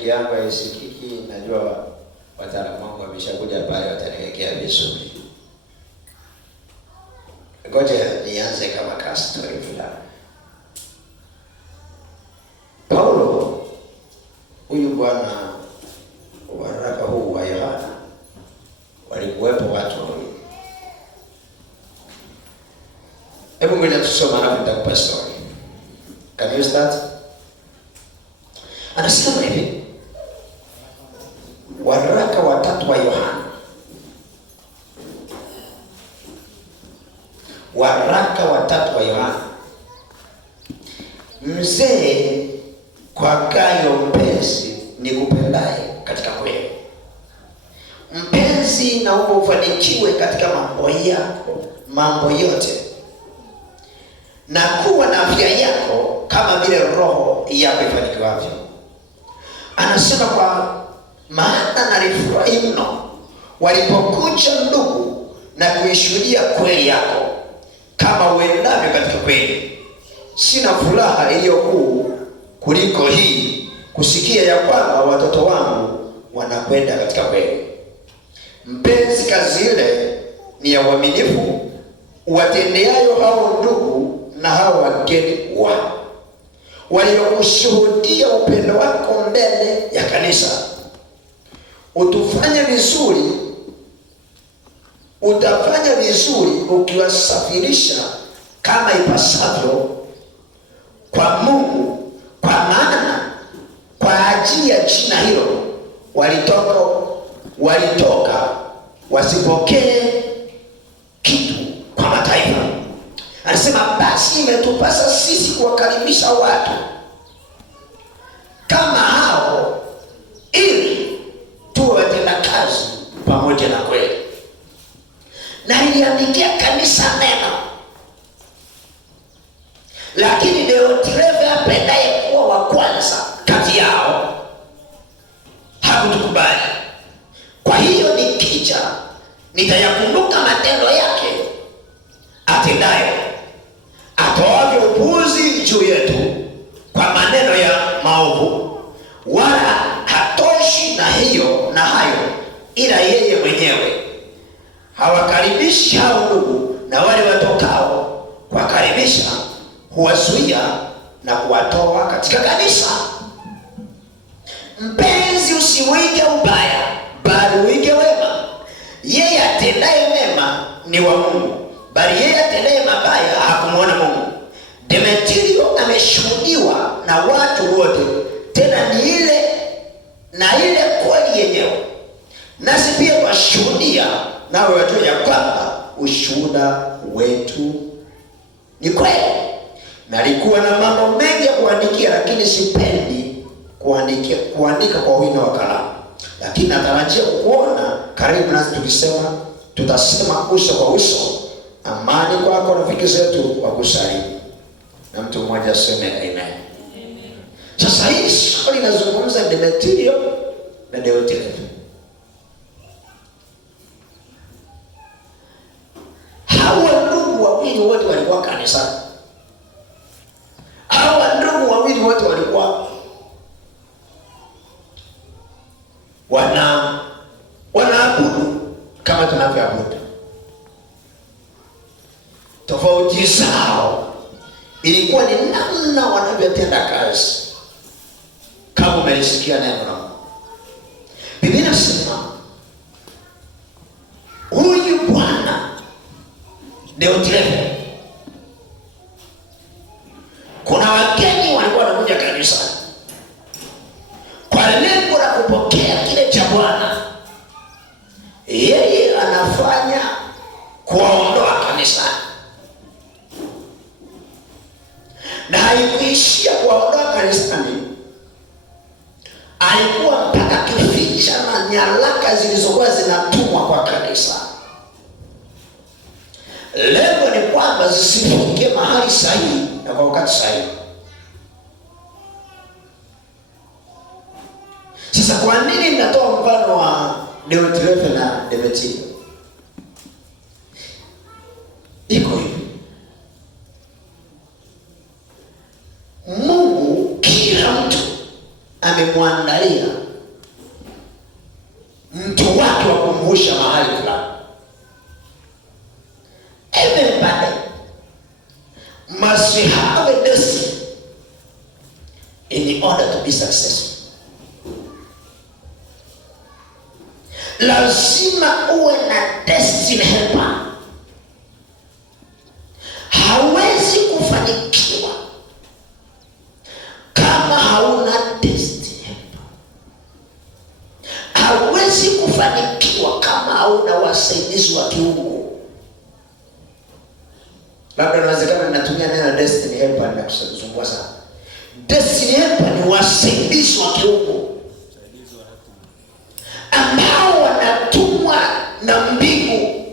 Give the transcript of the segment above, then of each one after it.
maiki yangu haisikiki, najua wataalamu wangu wameshakuja pale wataniwekea vizuri. Ngoja nianze kama ka story fulani. Paulo huyu bwana, waraka huu wa Yohana, walikuwepo watu wawili. Hebu ngoja tusome na nitakupa story. Can you start? Anasema hivi, waraka wa 3 wa Yohana. Waraka wa 3 wa Yohana. Mzee kwa Gayo mpenzi nikupendaye katika kweli. Mpenzi, naomba ufanikiwe katika mambo yote, na kuwa na afya yako kama vile roho yako ifanikiwavyo. Anasema kwa maana nalifurahi mno walipokuja ndugu na kuishuhudia kweli yako kama uendavyo katika kweli. Sina furaha iliyokuu kuliko hii, kusikia ya kwamba watoto wangu wanakwenda katika kweli. Mpenzi, kazi ile ni ya uaminifu watendeayo hao ndugu na hao wageni waliokushuhudia upendo wako mbele ya kanisa. Utafanya vizuri ukiwasafirisha kama ipasavyo kwa Mungu, kwa maana kwa ajili ya jina hilo walitoka wasipokee kitu kwa mataifa. Anasema basi imetupasa sisi kuwakaribisha watu kama hao ili tuwe watenda kazi pamoja na kweli. Na iliandikia kanisa neno, lakini Diotrephe apendaye kuwa wa kwanza kati yao hakutukubali. Kwa hiyo nikija nitayakumbuka matendo yake atendayo, atoavyo upuzi juu yetu kwa maneno ya maovu, wala hatoshi na hayo, ila yeye mwenyewe hawakaribishi hao ndugu, na wale watokao kuwakaribisha huwazuia na kuwatoa katika kanisa. Mpenzi, usiuige ubaya, bali uige wema. Yeye atendaye mema ni wa Mungu, bali yeye atendaye mabaya hakumwona Mungu. Demetrio ameshuhudiwa na watu wote, tena ni ile kweli yenyewe. Nasi pia twashuhudia, nawe wajua ya kwamba ushuhuda wetu ni kweli. Nalikuwa na mambo mengi ya kuandikia, lakini sipendi kuandika kwa wino wa kalamu. Lakini natarajia kuona karibu nasi tutasema uso kwa uso. Amani kwako rafiki zetu wa kusalimu. Na mtu mmoja aseme amen. Sasa hii swali linazungumza Demetrio na Diotrephe. Hawa ndugu wawili wote walikuwa kanisani. Hawa ndugu wawili wote walikuwa wanaabudu kama tunavyoabudu. Tofauti zao ilikuwa ni namna wanavyotenda kazi. Kama umelisikia neno, Biblia inasema huyu bwana Diotrephe, kuna wageni walikuwa wanakuja kanisani kwa lengo la kupokea kile cha Bwana. Yeye anafanya kuwaondoa kanisani, na haikuishia kuwaondoa kanisani. Alikuwa mpaka kificha na nyaraka zilizokuwa zinatumwa kwa kanisa. Lengo ni kwamba zisifike mahali sahihi na kwa wakati sahihi. Sasa kwa nini ninatoa mfano wa Diotrephe na Demetrio? Iko hivi. Mungu kila mtu amemwandalia mtu wake wa kumvusha mahali fulani. Everybody must have a destiny in order to be successful. Lazima uwe na destiny helper. Hawezi kufanikiwa kama hauna destiny helper. Hawezi kufanikiwa kama hauna wasaidizi wa kiungu. Labda inawezekana ninatumia neno destiny helper na kusumbua sana. Destiny helper ni wasaidizi wa kiungu ambao wanatumwa na mbingu,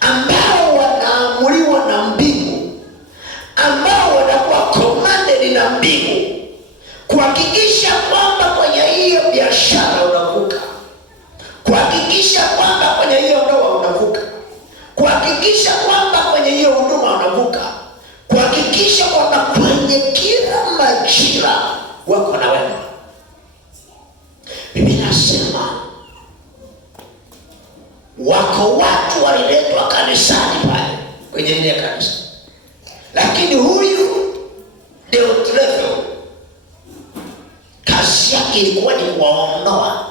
ambao wanaamuliwa na mbingu, ambao wanakuwa commanded na mbingu kuhakikisha kwamba kwenye hiyo biashara unavuka, kuhakikisha kwamba kwenye hiyo ndoa unavuka, kuhakikisha kwamba kwenye hiyo huduma unavuka, kuhakikisha kwamba kwenye kila majira wako na wewe. Biblia inasema wako watu waliletwa kanisani pale kwenye ile kanisa, lakini huyu Deotrefio kazi yake ilikuwa ni kuwaondoa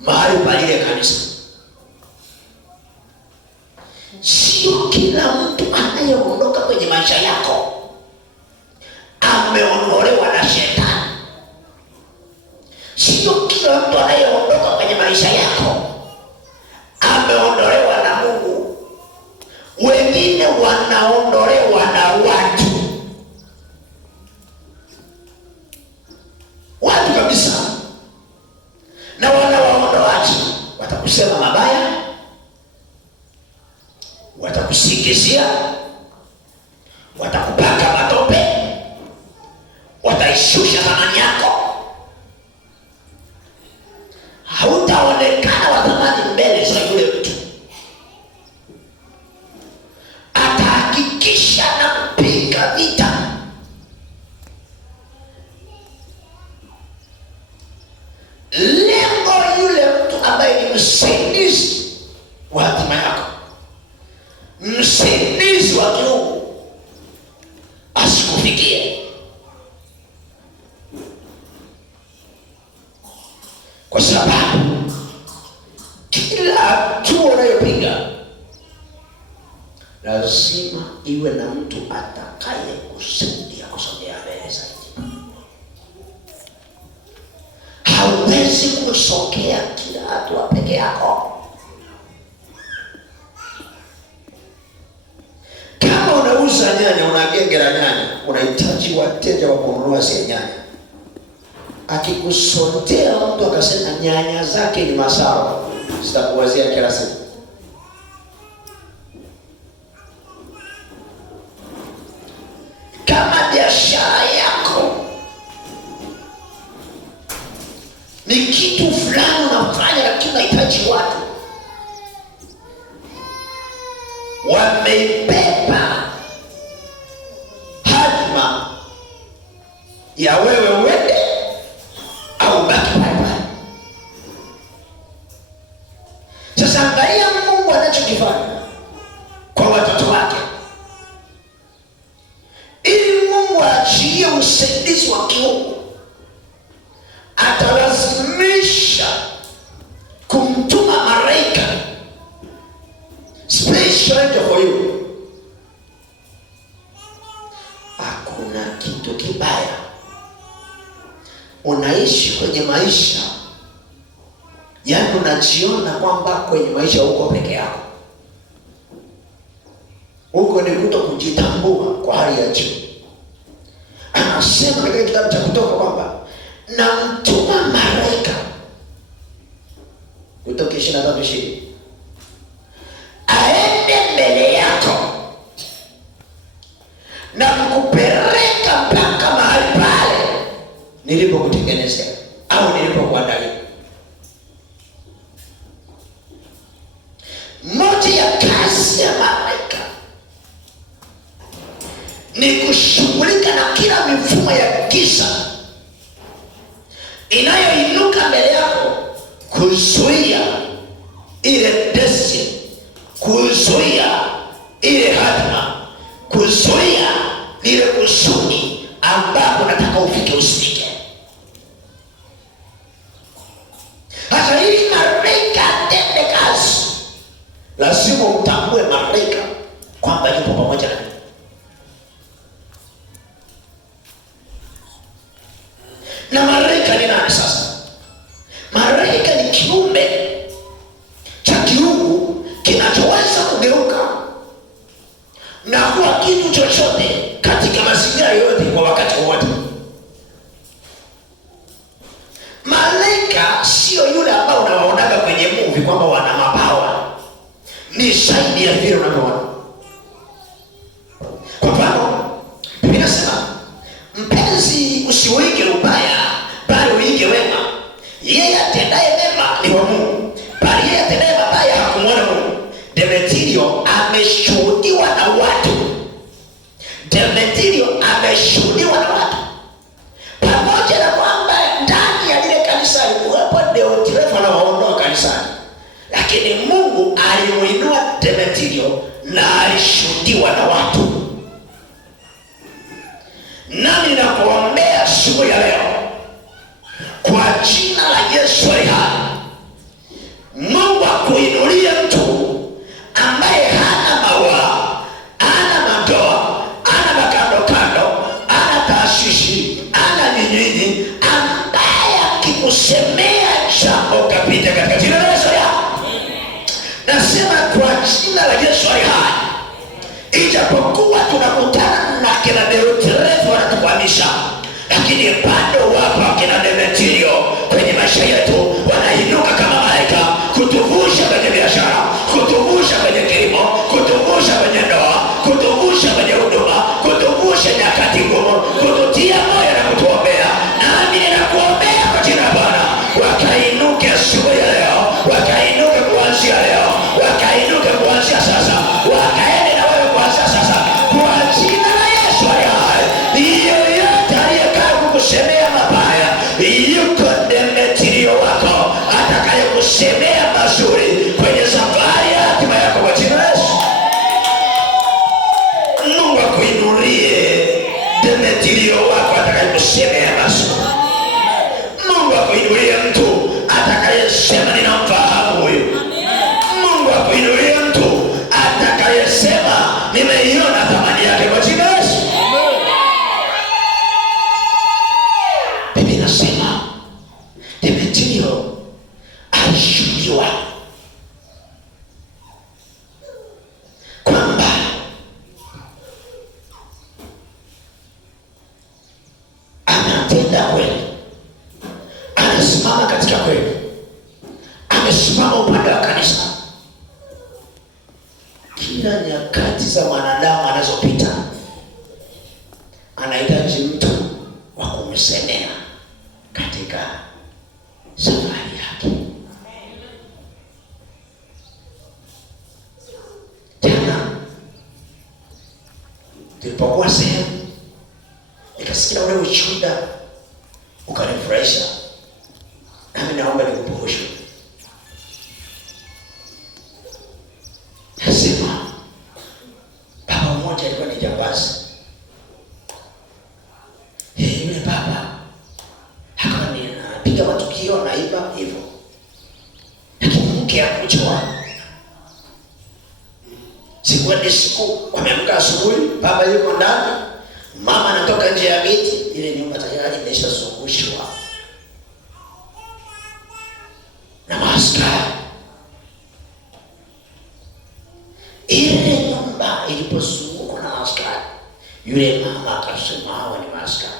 mahali pa ile kanisa. Sio kila mtu anayeondoka kwenye maisha yako ameondolewa na shetani. Sio kila mtu anayeondoka kwenye maisha yako ameondolewa na Mungu. Wengine wanaondolewa na watu kabisa. Na wanawaondoaje? Watakusema mabaya, watakusingizia, watakupaka matope, wataishusha thamani yako. Hautaonekana wa thamani mbele za yule mtu. Atahakikisha na kupiga vita. Lengo yule mtu ambaye ni msaidizi wa hatima yako, msaidizi wa kiungu, asikufikie. Kwa sababu kila hatua unayopiga lazima iwe na mtu atakaye kusaidia kusogea mbele zaidi. Hauwezi kusogea kila hatua peke yako. Kama unauza nyanya, una genge la nyanya, unahitaji wateja wa kununua zile nyanya. Akikusontea mtu akasema nyanya zake ni masawa, sitakuwazia kila siku. Kama biashara yako ni kitu fulani unafanya, lakini unahitaji watu wameibeba hatima ya wewe uende au baki pale. Sasa angalia Mungu anachokifanya kwa watoto wake, ili Mungu aachie usaidizi wa kiungu. Atalazimisha kumtuma malaika special for you. Hakuna kitu kibaya unaishi kwenye maisha, yaani unajiona kwamba kwenye maisha uko peke yako. Huko ni kuto kujitambua kwa hali ya juu. Anasema katika kitabu cha Kutoka kwamba na mtuma malaika, Kutoka 23:20, aende mbele yako na kukupeleka mpaka mahali pale nilipokutengenezea au nilipokuandalia. Moja ya kazi ya malaika ni kushughulika na kila mifumo ya giza, inayoinuka mbele yako kuzuia ile destiny, kuzuia ile hatima, kuzuia lile kusudi ambapo nataka ufike usifike. Hata ili malaika atende kazi, lazima utambue malaika kwamba yupo pamoja na wewe. Na malaika ni nani sasa? Malaika ni kiumbe cha kiungu kinachoweza kugeuka na kuwa kitu chochote katika mazingira yote kwa wakati wote. Malaika sio yule ambao unawaonaga kwenye movie kwamba wana mabawa, ni zaidi ya vile unavyoona. Kwa mfano, Biblia inasema, mpenzi, usiuige ubaya bali uige wema. Yeye atendaye mema ni wa Mungu, bali yeye atendaye mabaya hakumwona Mungu. Demetrio ameshuhudiwa na watu. Demetrio ameshuhudiwa na watu. Pamoja na kwamba ndani ya lile kanisa alikuwepo Demetrio anawaondoa kanisani, lakini Mungu alimuinua Demetrio na alishuhudiwa na watu. Nami nakuombea siku ya leo kwa jina la Yesu aliye hai, Mungu akuinulie mtu ambaye hana maua, hana madoa, hana makandokando, hana taashishi, hana nyinyi, ambaye akikusemea jambo kapita katika jina la Yesu aliye hai. Nasema kwa jina la Yesu aliye hai, ijapokuwa tunakutana na kina Demetrio wanatukwamisha, lakini bado wapo kina Demetrio kwenye maisha yetu, wanainuka kama malaika kutuvusha kwenye biashara, kutuvusha kwenye kilimo, kutuvusha kwenye ndoa, kutuvusha kwenye huduma, kutuvusha nyakati ngumu, kututia moyo na kutuombea. Nami ninakuombea kwa jina la Bwana, wakainuke asubuhi ya leo, wakainuke kuanzia leo, wakainuke kuanzia sasa, wakaende na wewe kuanzia sasa kwa jina la Yesu aliye hai. Yeyote aliyekaa kukusemea mabaya, yuko Demetrio wako atakayekusemea mazuri kwenye safari ya hatima yako kwa jina la Yesu. Mungu akuinulie Demetrio wako atakayekusemea mazuri. Mungu akuinulie mtu atakayesema ninamfahamu huyu. Mungu akuinulie mtu atakayesema nimeiona thamani yake kwa jina la Yesu. Biblia inasema Demetrio alishuhudiwa kwamba anatenda kweli, anasimama katika kweli, amesimama upande wa kanisa. Kila nyakati za mwanadamu anazopita anahitaji mtu wa kumsemea katika safari yake. Jana tulipokuwa sehemu, nikasikia ule ushuhuda ukanifurahisha, nami naomba nikupe ushuhuda. Nasema baba mmoja alikuwa ni jambazi. Yule baba akawa anapiga matukio, naiba hivyo, lakini mke hakujua. Siku wameamka asubuhi, baba yuko ndani, mama anatoka nje ya geti, ile nyumba tayari imeshazungushwa na maaskari. Ile nyumba ilipozungukwa na maaskari, yule mama akasema hawa ni maaskari,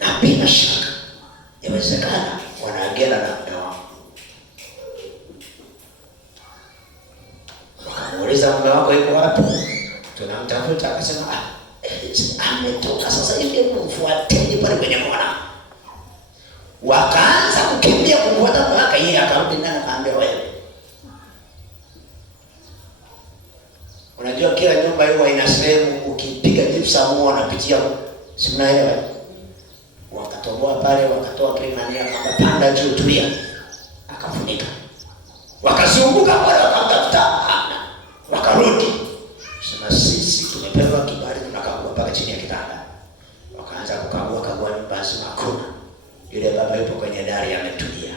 na bila shaka inawezekana wanaagana na mdawa. Wakamuuliza, mume wako yuko wapi? Tunamtafuta. Akasema ametoka sasa hivi, mfuateni pale kwenye kona. Wakaanza kukimbia kumfuata mume wake, yeye akarudi ndani akaambia, wewe unajua kila nyumba hiyo ina sehemu ukipiga gypsum unapitia, si unaelewa? Wakati wakatoboa pale, wakatoa kile maneno kwamba panda juu tulia, akafunika. Wakazunguka pale wakamtafuta, wakarudi. Sema sisi tumepewa kibali, tunakagua mpaka chini ya kitanda. Wakaanza kukagua nyumba nzima, hakuna. Yule baba yupo kwenye dari ametulia.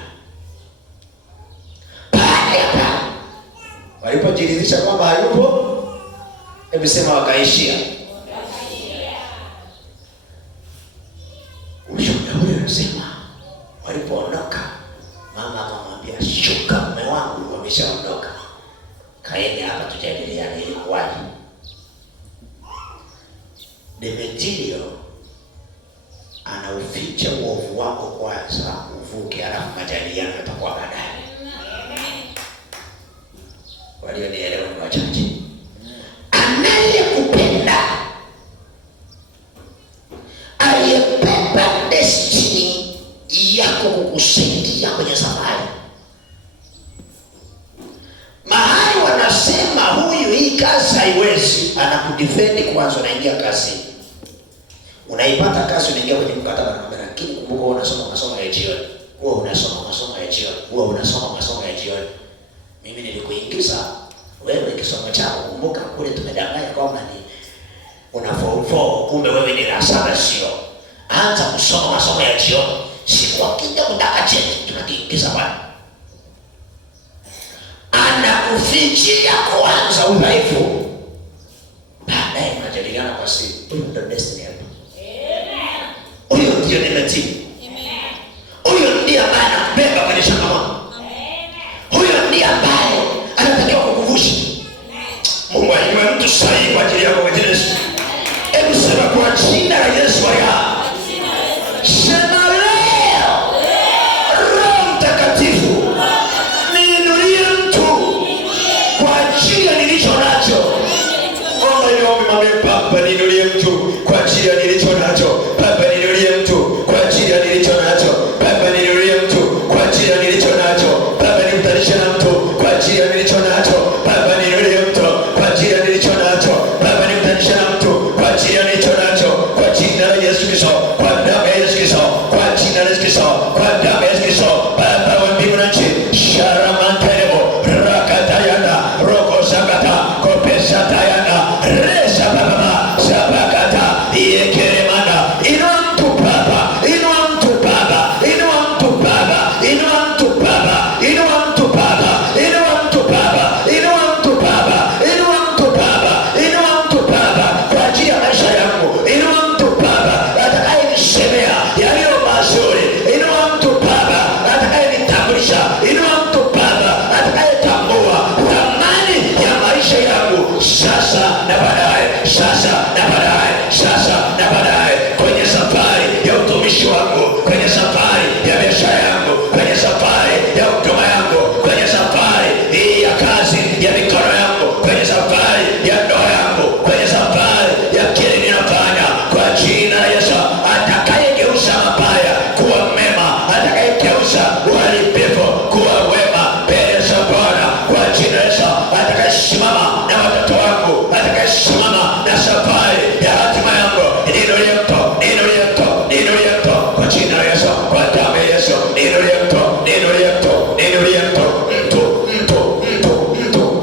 Walipojiridhisha kwamba hayupo, hebu sema wakaishia. Ushuhuda ule unasema walipoondoka, mama akamwambia, shuka mume wangu wameshaondoka, kaeni hapa tujadiliane ilikuwaje. Demetrio anauficha uovu wako kwanza uvuke, alafu majadiliano yatakuwa baadaye. Walionielewa ni wachache. Anayekupenda, aliyebeba destiny yako kukusaidia kwenye safari. Mahali wanasema huyu hii kazi haiwezi, anakudefend kwanza, unaingia kazi. Unaipata kazi, unaingia kwenye mkataba na kamera, lakini kumbuka unasoma masomo ya jioni. Wewe unasoma masomo ya jioni. Wewe unasoma masomo ya jioni. Mimi nilikuingiza wewe kisomo chako, kumbuka kule tumedanganya kwamba ni una form 4, kumbe wewe ni la saba sio. Anza kusoma masomo ya jioni. Siku akija kutaka cheti tunakiingiza bwana. Anakufichia kwanza udhaifu. Baadaye unajadiliana kwa siri. Huyo ndio destiny yako. Amen. Huyo ndio Demetrio. Amen. Huyo ndiye ambaye anakubeba kwenye changamoto. Amen. Huyo ndiye ambaye anatakiwa kukuvusha. Mungu aiwe mtu sahihi kwa ajili yako kwa jina la Yesu. Hebu sema kwa jina la Yesu ya. Sema leo. Roho Mtakatifu, niinulie mtu kwa ajili ya nilicho nacho. Omba ile ombi mwambie Baba niinulie mtu kwa ajili ya nilicho nacho. Baba niinulie mtu kwa ajili ya nilicho nacho. Baba niinulie mtu kwa ajili ya nilicho nacho. Baba nikutanishe na mtu kwa ajili ya nilicho nacho. Baba niinulie mtu kwa ajili ya nilicho nacho. Baba nikutanishe na mtu kwa ajili ya nilicho nacho. Kwa jina la Yesu Kristo, kwa damu ya Yesu Kristo, kwa jina la Yesu Kristo, kwa damu ya Yesu Kristo. Baba wa mbingu na nchi, sharamantelebo rakatayana roko zakata kopesa tayana resa baba sabakata yekeremana. Inua mtu baba, inua mtu baba, inua mtu baba, inua mtu baba, inua mtu baba, inua mtu baba, inua mtu baba, inua mtu baba, inua mtu baba kwa ajili ya maisha yangu. Inua mtu baba atakayenisemea yaliyo mazuri. Inua mtu baba atakayenitambulisha. Inua mtu baba atakayetambua thamani ya maisha yangu sasa na baadaye, sasa na baadaye, sasa na baadaye, kwenye safari ya utumishi wangu, kwenye safari ya biashara yangu, kwenye safari ya huduma yangu, kwenye safari hii ya kazi ya mikono yangu, kwenye safari ya ndoa yangu, kwenye safari ya kile ninafanya, kwa jina la Yesu. Atakayegeuza mabaya kuwa mema, atakayegeuza uharibifu kuwa wema mbele za Bwana, kwa jina la Yesu. Atakayesimama na watoto wangu, atakayesimama na safari ya hatima yangu, niinulie mtu, niinulie mtu, niinulie mtu kwa jina la Yesu, kwa damu ya Yesu. Niinulie mtu, niinulie mtu, niinulie mtu,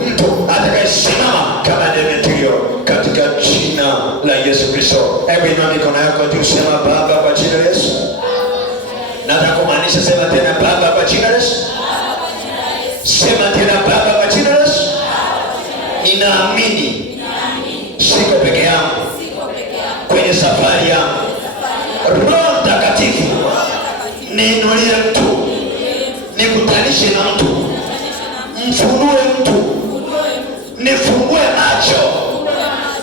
mtu atakayesimama kama Demetrio katika jina la Yesu Kristo. Hebu inua mikono yako juu, sema Baba kwa jina la Yesu. Nataka kumaanisha, sema tena Baba kwa jina la Yesu. Sema tena Baba kwa jina la Yesu. Ninaamini siko peke yangu kwenye safari yangu. Roho Mtakatifu, niinulie mtu, nikutanishe na mtu, mfunue mtu, nifungue macho,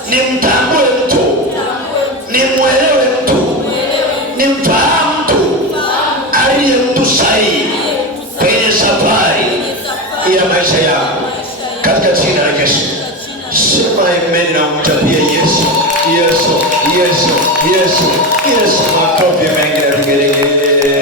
nimtambue mtu, nimwelewe mtu, nimfahamu mtu aliye mtu sahihi kwenye safari ya maisha yangu, katika jina la Yesu. Sema amen na umtapie Yesu. Yesu, Yesu, Yesu, Yesu. Makofi mengi na vigelegele.